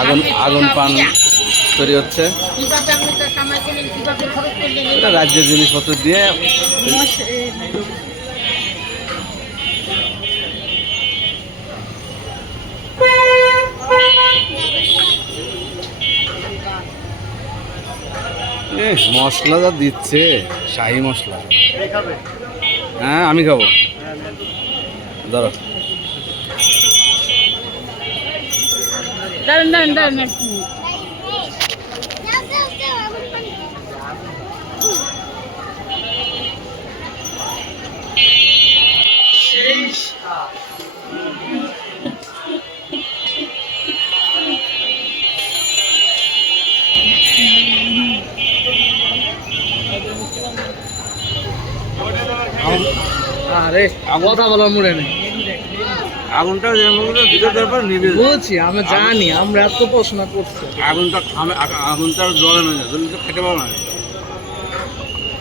আগুন আগুন পান তৈরি হচ্ছে রাজ্যের জিনিসপত্র দিয়ে। মশলা যা দিচ্ছে, শাহি মশলা। হ্যাঁ আমি খাবো, ধরো। আরে কথা বলার মুড়ে নেই। আগুনটা ভিতর পর নিভে বলছি আমি জানি, আমরা এত পড়াশোনা করছি। আগুনটা জ্বলে না, খেতে পারো না।